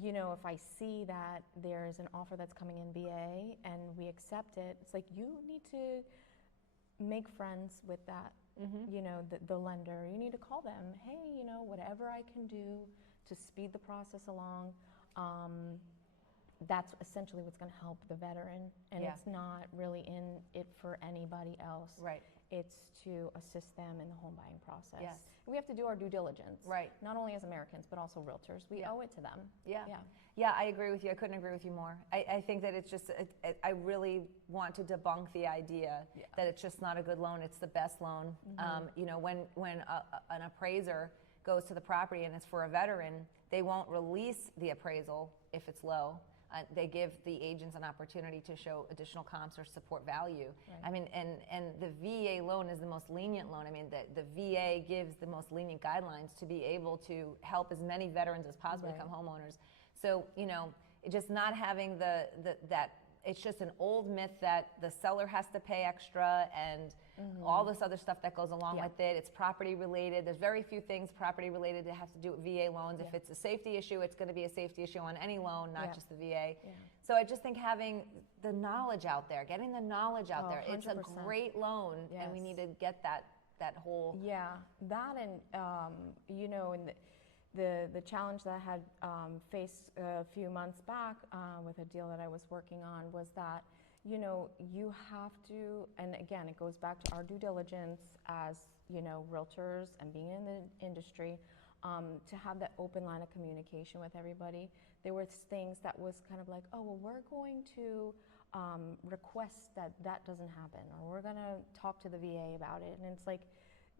you know, if I see that there's an offer that's coming in VA and we accept it, it's like you need to make friends with that, you know, the lender. You need to call them. Hey, you know, whatever I can do to speed the process along, that's essentially what's going to help the veteran, and it's not really in it for anybody else. Right. It's to assist them in the home buying process. Yes. And we have to do our due diligence. Right. Not only as Americans, but also realtors. We owe it to them. Yeah. I agree with you. I couldn't agree with you more. I think that it's just, I really want to debunk the idea that it's just not a good loan. It's the best loan. You know, when an appraiser goes to the property and it's for a veteran, they won't release the appraisal if it's low. They give the agents an opportunity to show additional comps or support value. Right. I mean, and the VA loan is the most lenient loan. I mean, the VA gives the most lenient guidelines to be able to help as many veterans as possible become homeowners. So, you know, just not having that, it's just an old myth that the seller has to pay extra and all this other stuff that goes along with it. It's property related. There's very few things property related that have to do with VA loans. If it's a safety issue, it's going to be a safety issue on any loan, not just the VA. So I just think having the knowledge out there, getting the knowledge out there, 100%. It's a great loan, and we need to get that whole... Yeah, that and, you know, and the challenge that I had faced a few months back with a deal that I was working on was that, you know, you have to, and again, it goes back to our due diligence as, you know, realtors and being in the industry, to have that open line of communication with everybody. There were things that was kind of like, oh, well, we're going to request that doesn't happen, or we're going to talk to the VA about it. And it's like,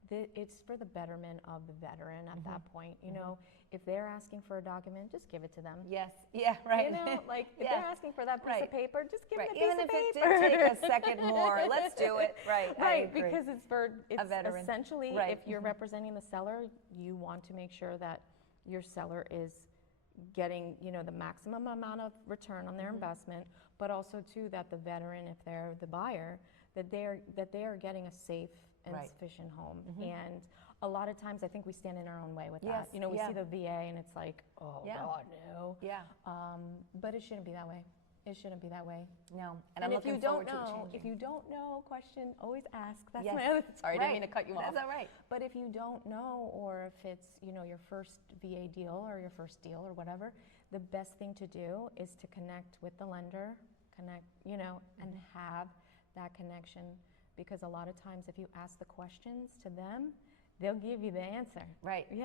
it's for the betterment of the veteran at that point. You know, if they're asking for a document, just give it to them. Yes. Yeah. Right. You know, like if they're asking for that piece of paper, just give them a piece Even of paper. Even if it did take a second more, let's do it. Right. Right. Because it's a veteran. Essentially, right. If you're representing the seller, you want to make sure that your seller is getting, you know, the maximum amount of return on their investment, but also too that the veteran, if they're the buyer, that they are getting a safe and sufficient home. And a lot of times I think we stand in our own way with that. You know, we see the VA and it's like, oh God, no. Yeah. But it shouldn't be that way. It shouldn't be that way. No. And I'm looking forward to it changing. If you don't know, question, always ask. That's my other, sorry, I didn't mean to cut you off. That's all right. But if you don't know, or if it's, you know, your first VA deal or your first deal or whatever, the best thing to do is to connect with the lender, you know, and have that connection. Because a lot of times if you ask the questions to them, they'll give you the answer. Right. Yeah.